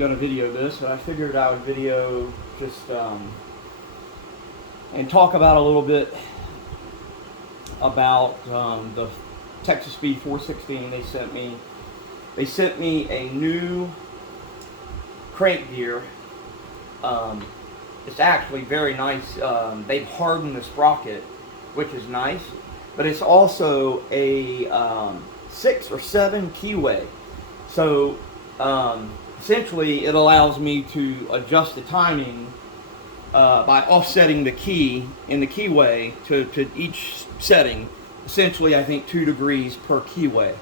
going to video this, but I figured I would video just and talk about a little bit about the Texas Speed 416. They sent me a new crank gear. It's actually very nice. They've hardened the sprocket, which is nice, but it's also a 6 or 7 keyway. So essentially it allows me to adjust the timing by offsetting the key in the keyway to each setting. Essentially, I think 2 degrees per keyway.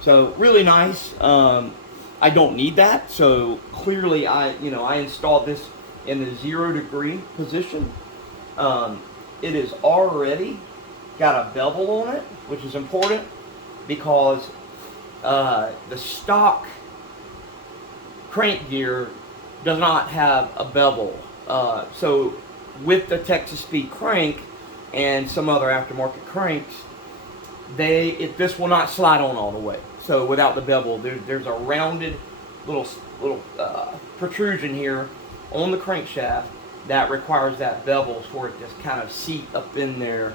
So really nice. I don't need that, so clearly I installed this in the 0 degree position. It is already got a bevel on it, which is important because the stock crank gear does not have a bevel. So with the Texas Speed crank and some other aftermarket cranks, this will not slide on all the way. So without the bevel, there's a rounded little protrusion here on the crankshaft that requires that bevel for it to kind of seat up in there,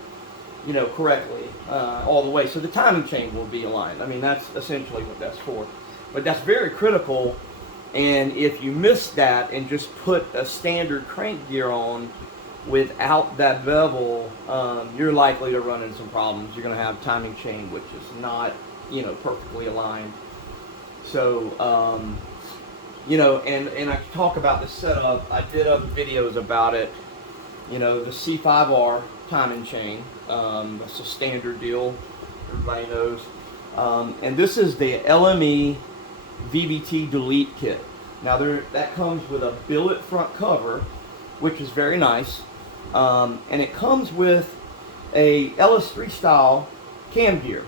correctly all the way. So the timing chain will be aligned. I mean, that's essentially what that's for. But that's very critical. And if you miss that and just put a standard crank gear on without that bevel, you're likely to run into some problems. You're going to have timing chain which is not, perfectly aligned. So, and I talk about the setup. I did other videos about it. The C5R timing chain. That's a standard deal. Everybody knows. And this is the LME VBT delete kit. Now that comes with a billet front cover, which is very nice, and it comes with a LS3 style cam gear.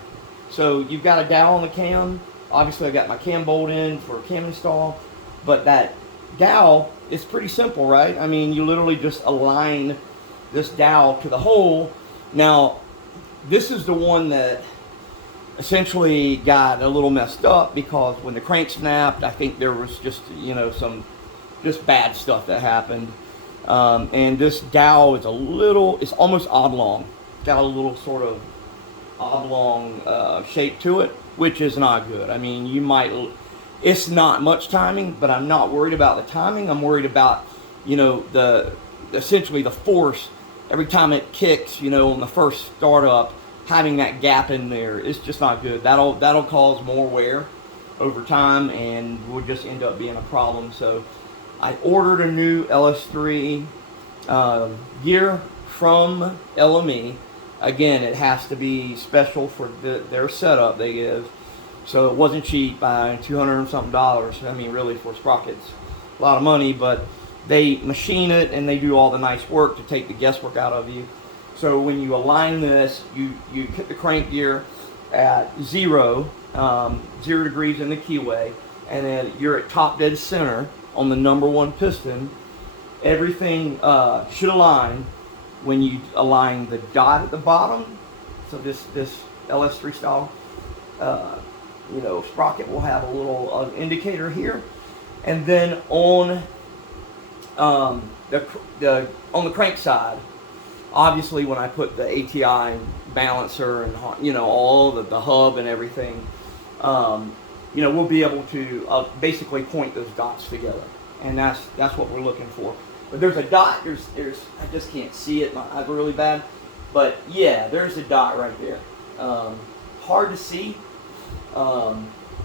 So you've got a dowel on the cam. Obviously I got my cam bolt in for cam install, but that dowel is pretty simple, right? I mean, you literally just align this dowel to the hole. Now this is the one that essentially got a little messed up because when the crank snapped, I think there was just some bad stuff that happened, and this dowel is it's almost oblong. Got a little sort of oblong shape to it, which is not good. I mean, it's not much timing, but I'm not worried about the timing. I'm worried about essentially the force every time it kicks, on the first startup. Having that gap in there is just not good. That'll cause more wear over time and will just end up being a problem. So I ordered a new LS3 gear from LME. Again, it has to be special for their setup they give. So it wasn't cheap by $200 and something. I mean, really, for sprockets, a lot of money, but they machine it and they do all the nice work to take the guesswork out of you. So when you align this, you hit the crank gear at 0 degrees in the keyway, and then you're at top dead center on the #1 piston. Everything should align when you align the dot at the bottom. So this LS3 style sprocket will have a little indicator here, and then on the crank side. Obviously, when I put the ATI balancer and all the hub and everything, we'll be able to basically point those dots together, and that's what we're looking for. But there's a dot. There's I just can't see it. My eyes are really bad, but yeah, there's a dot right there. Hard to see,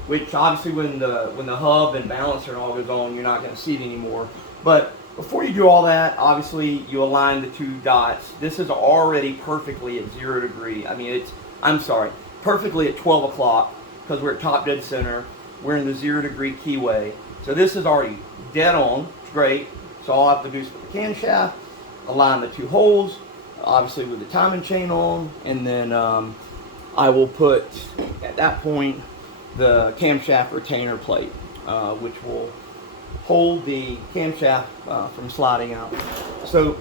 which obviously when the hub and balancer and all goes on, you're not going to see it anymore. But before you do all that, obviously you align the 2 dots. This is already perfectly at 0 degree. I mean, perfectly at 12 o'clock because we're at top dead center. We're in the 0 degree keyway. So this is already dead on. It's great. So all I have to do is put the camshaft, align the 2 holes, obviously with the timing chain on, and then I will put, at that point, the camshaft retainer plate, which will hold the camshaft from sliding out. So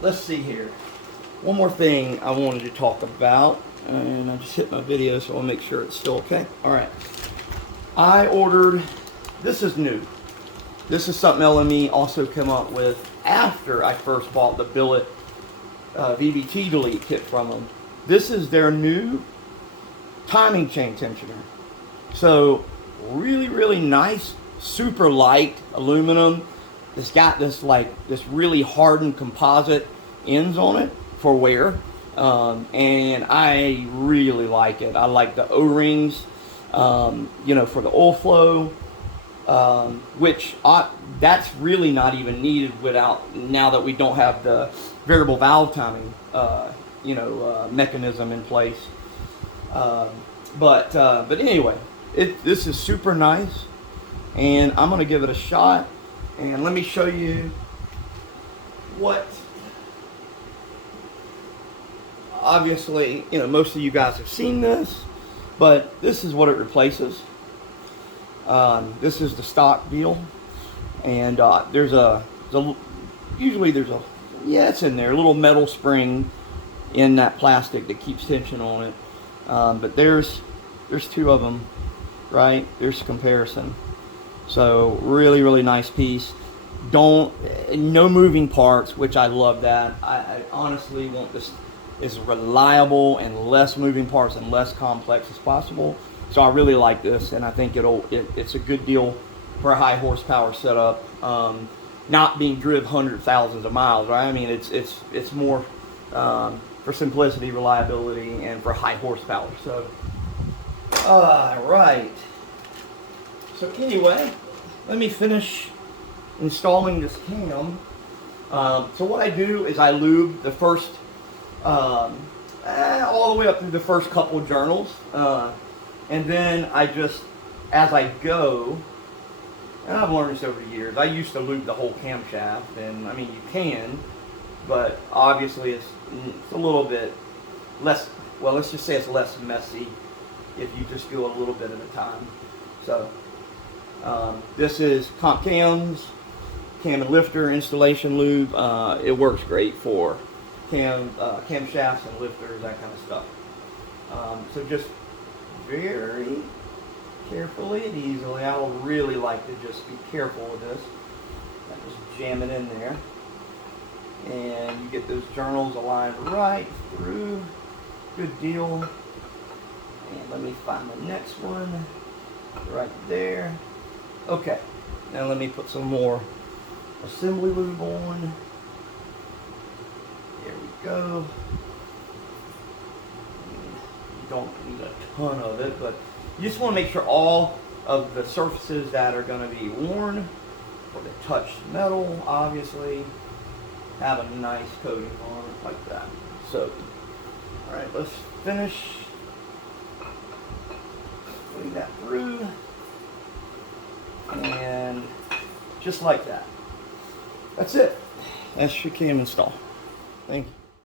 let's see here. One more thing I wanted to talk about, and I just hit my video, so I'll make sure it's still okay. All right. I ordered, this is new. This is something LME also came up with after I first bought the Billet VBT delete kit from them. This is their new timing chain tensioner. So really, really nice, super light aluminum. It's got this really hardened composite ends on it for wear. And I really like it. I like the O-rings, you know, for the oil flow, which that's really not even needed now that we don't have the variable valve timing, you know, mechanism in place. But anyway, this is super nice, and I'm gonna give it a shot. And let me show you what. Obviously, you know, most of you guys have seen this, but this is what it replaces. This is the stock deal, and usually there's a, yeah, it's in there, a little metal spring in that plastic that keeps tension on it. But there's two of them, right? There's a comparison. So really, really nice piece. No moving parts, which I love that. I honestly want this as reliable and less moving parts and less complex as possible. So I really like this, and I think it's a good deal for a high horsepower setup. Not being driven hundreds of thousands of miles, right? I mean, it's more for simplicity, reliability, and for high horsepower. So, right. So anyway, let me finish installing this cam. So what I do is I lube the first, all the way up through the first couple of journals, and then I just, as I go, and I've learned this over the years, I used to lube the whole camshaft, and I mean you can, but obviously it's a little bit less, well, let's just say it's less messy if you just do a little bit at a time. So this is Comp Cam's cam and lifter installation lube. It works great for camshafts and lifters, that kind of stuff. So just very carefully and easily. I would really like to just be careful with this. I just jam it in there, and you get those journals aligned right through. Good deal. And let me find the next one right there. Okay, now let me put some more assembly lube on. There we go. You don't need a ton of it, but you just want to make sure all of the surfaces that are going to be worn or the touched metal, obviously, have a nice coating on it like that. So, all right, let's finish putting that through, and just like that. That's it. That's your cam install. Thank you.